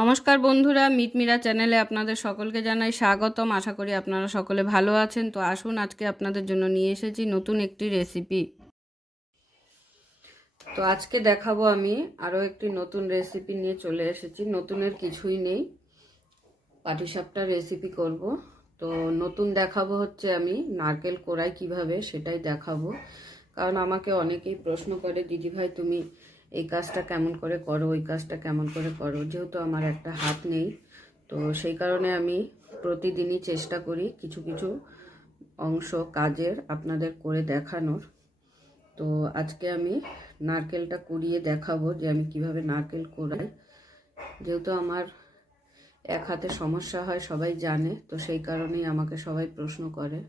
নমস্কার বন্ধুরা, মিটমিরা চ্যানেলে আপনাদের সকলকে জানাই স্বাগতম। আশা করি আপনারা সকলে ভালো আছেন। তো আসুন, আজকে আপনাদের জন্য নিয়ে এসেছি নতুন একটি রেসিপি। তো আজকে দেখাবো আমি আরও একটি নতুন রেসিপি নিয়ে চলে এসেছি। নতুনের কিছুই নেই, পাটিসাপটার রেসিপি করব। তো নতুন দেখাবো হচ্ছে আমি নারকেল কোড়াই কিভাবে, সেটাই দেখাবো। কারণ আমাকে অনেকেই প্রশ্ন করে, দিদিভাই তুমি এই কাজটা কেমন করে করো, ওই কাজটা কেমন করে করো। যেহেতু আমার একটা হাত নেই, তো সেই কারণে আমি প্রতিদিনই চেষ্টা করি কিছু কিছু অংশ কাজের আপনাদের করে দেখানোর। তো আজকে আমি নারকেলটা কুড়িয়ে দেখাবো যে আমি কিভাবে নারকেল কোড়াই। যেহেতু আমার এক হাতে সমস্যা হয় সবাই জানে, তো সেই কারণেই আমাকে সবাই প্রশ্ন করে।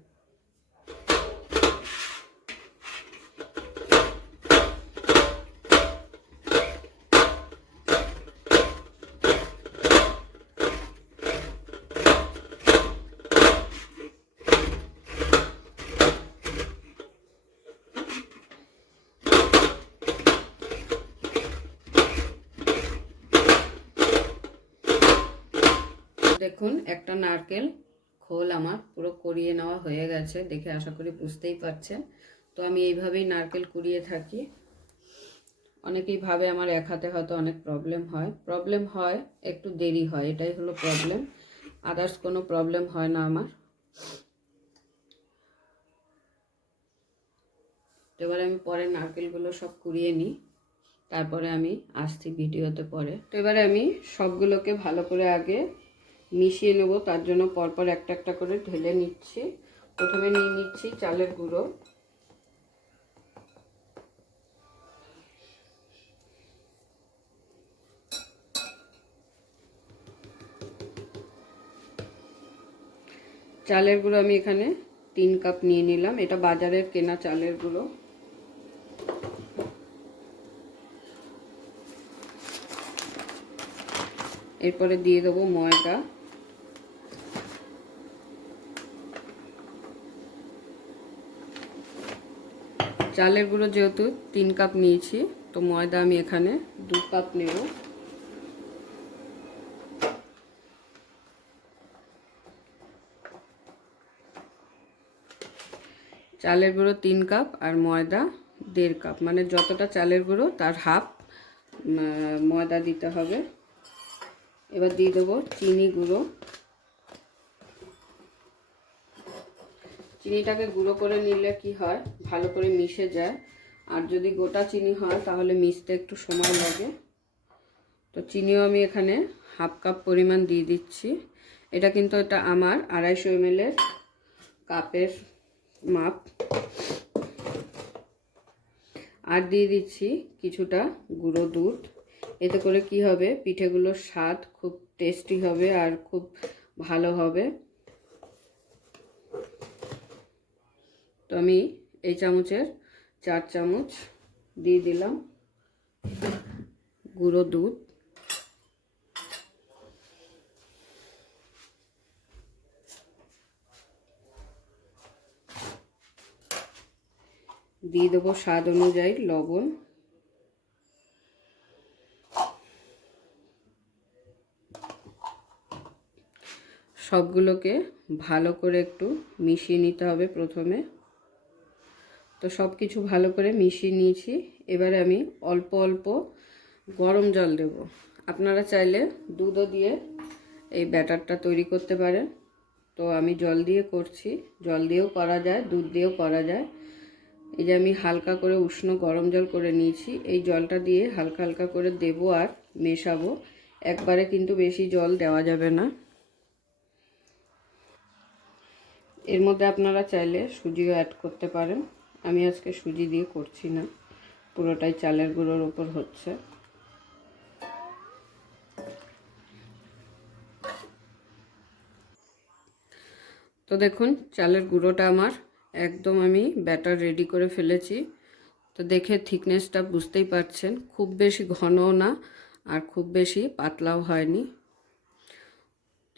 দেখুন, একটা নারকেল খোল আমার পুরো কুড়িয়ে নেওয়া হয়ে গেছে, দেখে আশা করি বুঝতেই পারছেন। তো আমি এইভাবেই নারকেল কুড়িয়ে থাকি। অনেকেই ভাবে আমার এক হাতে হয়তো অনেক প্রবলেম হয়, একটু দেরি হয়, এটাই হলো প্রবলেম। আদার্স কোনো প্রবলেম হয় না আমার। তো এবারে আমি পরে নারকেলগুলো সব কুড়িয়ে নিই, তারপরে আমি আসছি ভিডিওতে পরে। তো এবারে আমি সবগুলোকে ভালো করে আগে মিশিয়ে নেব। তার জন্য পরপর একটা একটা করে ঢেলে নিচ্ছি। প্রথমে নিয়ে নিচ্ছি চালের গুঁড়ো। চালের গুঁড়ো আমি এখানে 3 কাপ নিয়ে নিলাম। এটা বাজারের কেনা চালের গুঁড়ো। এরপরে দিয়ে দেবো ময়দা। চালের গুঁড়ো যেহেতু 3 কাপ নিয়েছি, তো ময়দা আমি এখানে 2 কাপ নেব। চালের গুঁড়ো 3 কাপ আর ময়দা 1.5 কাপ, মানে যতটা চালের গুঁড়ো তার হাফ ময়দা দিতে হবে। এবার দিয়ে দেবো চিনি গুঁড়ো। চিনিটাকে গুঁড়ো করে নিলে কি হয়, ভালো করে মিশে যায়। আর যদি গোটা চিনি হয় তাহলে মিশতে একটু সময় লাগে। তো চিনিও আমি এখানে হাফ কাপ পরিমাণ দিয়ে দিচ্ছি। এটা কিন্তু এটা আমার 250 ml কাপের মাপ। আর দিয়ে দিচ্ছি কিছুটা গুঁড়ো দুধ। এতে করে কি হবে, পিঠেগুলোর স্বাদ খুব টেস্টি হবে আর খুব ভালো হবে। তো আমি এই চামচের 4 চামচ দিয়ে দিলাম গুঁড়ো দুধ। দিয়ে দেবো স্বাদ অনুযায়ী লবণ। সবগুলোকে ভালো করে একটু মিশিয়ে নিতে হবে প্রথমে। তো সব কিছু ভালো করে মিশিয়ে নিয়েছি। এবারে আমি অল্প অল্প গরম জল দেব। আপনারা চাইলে দুধও দিয়ে এই ব্যাটারটা তৈরি করতে পারেন। তো আমি জল দিয়ে করছি। জল দিয়েও করা যায়, দুধ দিয়েও করা যায়। এই যে আমি হালকা করে উষ্ণ গরম জল করে নিয়েছি। এই জলটা দিয়ে হালকা হালকা করে দেব আর মেশাবো। একবারে কিন্তু বেশি জল দেওয়া যাবে না। এর মধ্যে আপনারা চাইলে সুজিও অ্যাড করতে পারেন। আমি আজকে সুজি দিয়ে করছি না, পুরোটাই চালের গুঁড়োর উপর হচ্ছে। তো দেখুন, চালের গুঁড়োটা আমার একদম আমি ব্যাটার রেডি করে ফেলেছি। তো দেখে থিকনেসটা বুঝতেই পারছেন, খুব বেশি ঘনও না আর খুব বেশি পাতলাও হয়নি।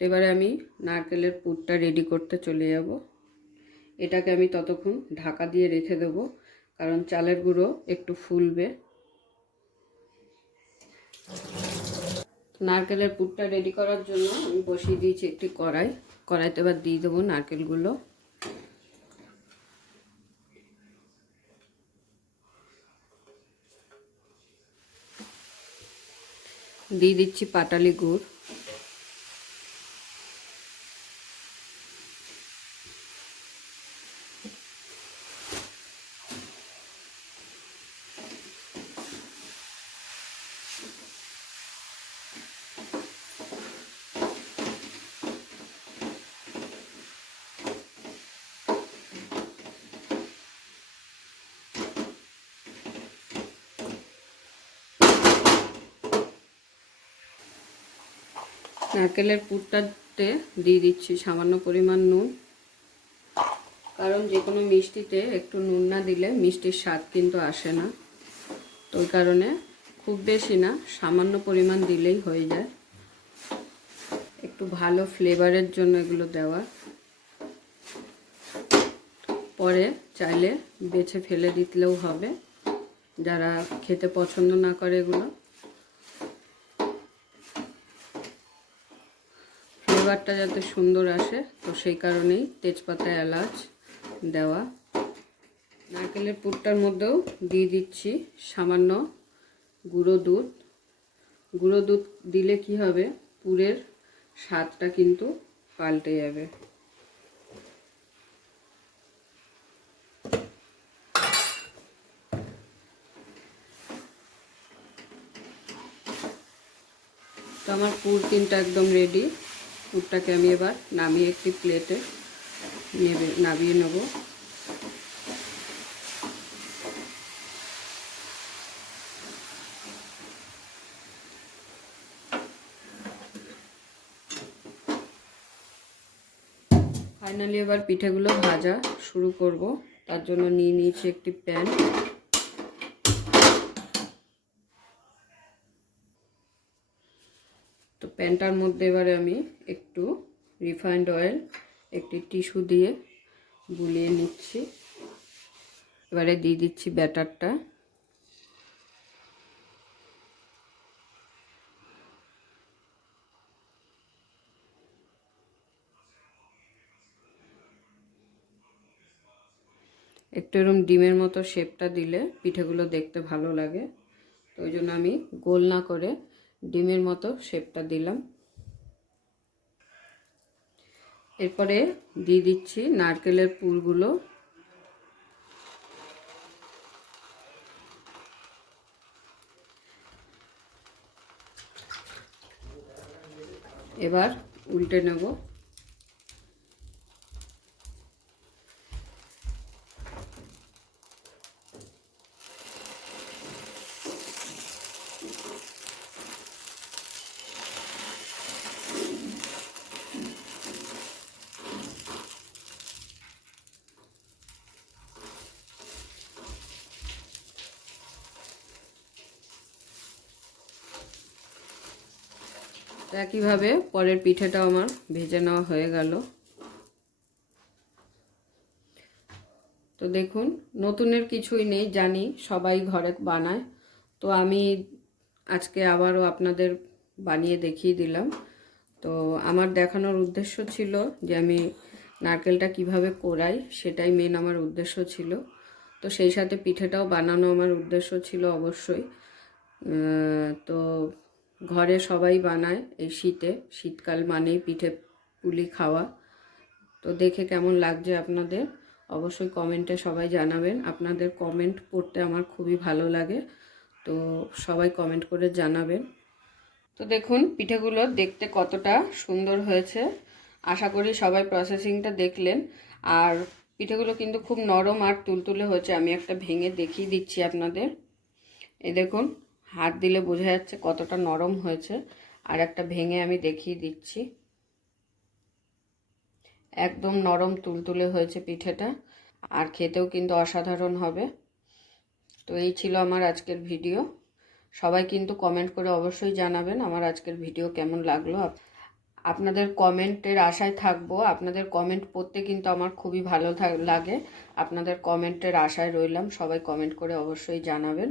তো এবারে আমি নারকেলের পুরটা রেডি করতে চলে যাব। এটাকে আমি ততক্ষণ ঢাকা দিয়ে রেখে দেবো, কারণ চালের গুঁড়ো একটু ফুলবে। নারকেলের পুরটা রেডি করার জন্য আমি বসিয়ে দিয়েছি একটি কড়াইতে এবার দিয়ে দেবো নারকেলগুলো। দিয়ে দিচ্ছি পাটালি গুড়, নারকেলের পুরটাতে দিয়ে দিচ্ছি সামান্য পরিমাণ নুন, কারণ যে কোনো মিষ্টিতে একটু নুন না দিলে মিষ্টির স্বাদ কিন্তু আসে না। তো ওই কারণে খুব বেশি না, সামান্য পরিমাণ দিলেই হয়ে যায়। একটু ভালো ফ্লেভারের জন্য এগুলো দেওয়া। পরে চাইলে বেছে ফেলে দিতেও হবে, যারা খেতে পছন্দ না করে এগুলো। ফ্লেভারটা যাতে সুন্দর আসে, তো সেই কারণেই তেজপাতা এলাচ দেওয়া। নারকেলের পুরটার মধ্যেও দিয়ে দিচ্ছি সামান্য গুঁড়ো দুধ। গুঁড়ো দুধ দিলে কি হবে, পুরের স্বাদটা কিন্তু পাল্টে যাবে। তো আমার পুর কিন্তু একদম রেডি। পুরটাকে আমি এবার নামিয়ে একটি প্লেটে নামিয়ে নেব। ফাইনালি এবার পিঠেগুলো ভাজা শুরু করব। তার জন্য নিয়ে নিয়েছি একটি প্যান। তো প্যানটার মধ্যে এবারে আমি একটু রিফাইন্ড অয়েল একটি টিস্যু দিয়ে গুলিয়ে নিচ্ছি। এবারে দিয়ে দিচ্ছি ব্যাটারটা। একটু এরকম ডিমের মতো শেপটা দিলে পিঠেগুলো দেখতে ভালো লাগে, তো ওই জন্য আমি গোল না করে ডিমের মতো শেপটা দিলাম। এরপরে দিয়ে দিচ্ছি নারকেলের পুরগুলো। এবার উল্টে নেব। একইভাবে পরের পিঠেটাও আমার ভেজে নেওয়া হয়ে গেল। তো দেখুন, নতুনের কিছুই নেই, জানি সবাই ঘরে বানায়। তো আমি আজকে আবারও আপনাদের বানিয়ে দেখিয়ে দিলাম। তো আমার দেখানোর উদ্দেশ্য ছিল যে আমি নারকেলটা কিভাবে কোরাই, সেটাই মেন আমার উদ্দেশ্য ছিল। তো সেই সাথে পিঠেটাও বানানো আমার উদ্দেশ্য ছিল অবশ্যই। তো ঘরে সবাই বানায় এই শীতকাল মানেই পিঠে পুলি খাওয়া। তো দেখে কেমন লাগছে আপনাদের অবশ্যই কমেন্টে সবাই জানাবেন। আপনাদের কমেন্ট পড়তে আমার খুবই ভালো লাগে, তো সবাই কমেন্ট করে জানাবেন। তো দেখুন পিঠেগুলো দেখতে কতটা সুন্দর হয়েছে। আশা করি সবাই প্রসেসিংটা দেখলেন। আর পিঠেগুলো কিন্তু খুব নরম আর তুলতুলে হয়েছে। আমি একটা ভেঙে দেখিয়ে দিচ্ছি আপনাদের। এই দেখুন, হাত দিলে বোঝা যাচ্ছে কতটা নরম হয়েছে। আর একটা ভেঙে আমি দেখিয়ে দিচ্ছি। একদম নরম তুলতুলে হয়েছে পিঠেটা, আর খেতেও কিন্তু অসাধারণ হবে। তো এই ছিল আমার আজকের ভিডিও। সবাই কিন্তু কমেন্ট করে অবশ্যই জানাবেন আমার আজকের ভিডিও কেমন লাগলো। আপনাদের কমেন্টের আশায় থাকবো। আপনাদের কমেন্ট পড়তে কিন্তু আমার খুবই ভালো লাগে। আপনাদের কমেন্টের আশায় রইলাম। সবাই কমেন্ট করে অবশ্যই জানাবেন।